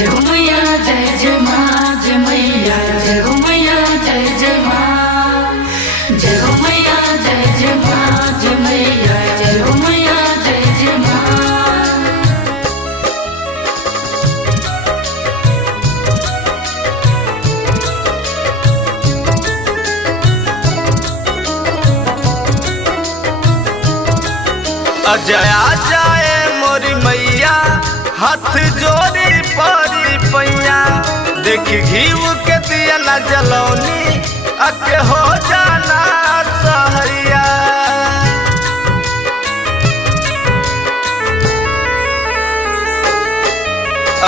जय हो मैया जय जय माँ जय मैया जय हो मैया जय जय माँ जय हो मैया जय जय माँ जय मैया जय हो मैया जय जय माँ। अजया जाए मोरी मैया हाथ जोड़ी परी पैया देख घीव के दिया न जलौनी अके हो जाना सहरिया।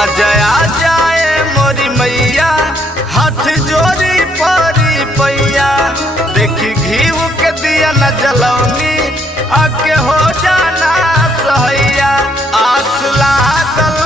अजया जाए मोरी मैया हाथ जोड़ी परी पैया देख घीव के दिया न जलौनी आके हो जाना सहैया। आस लागल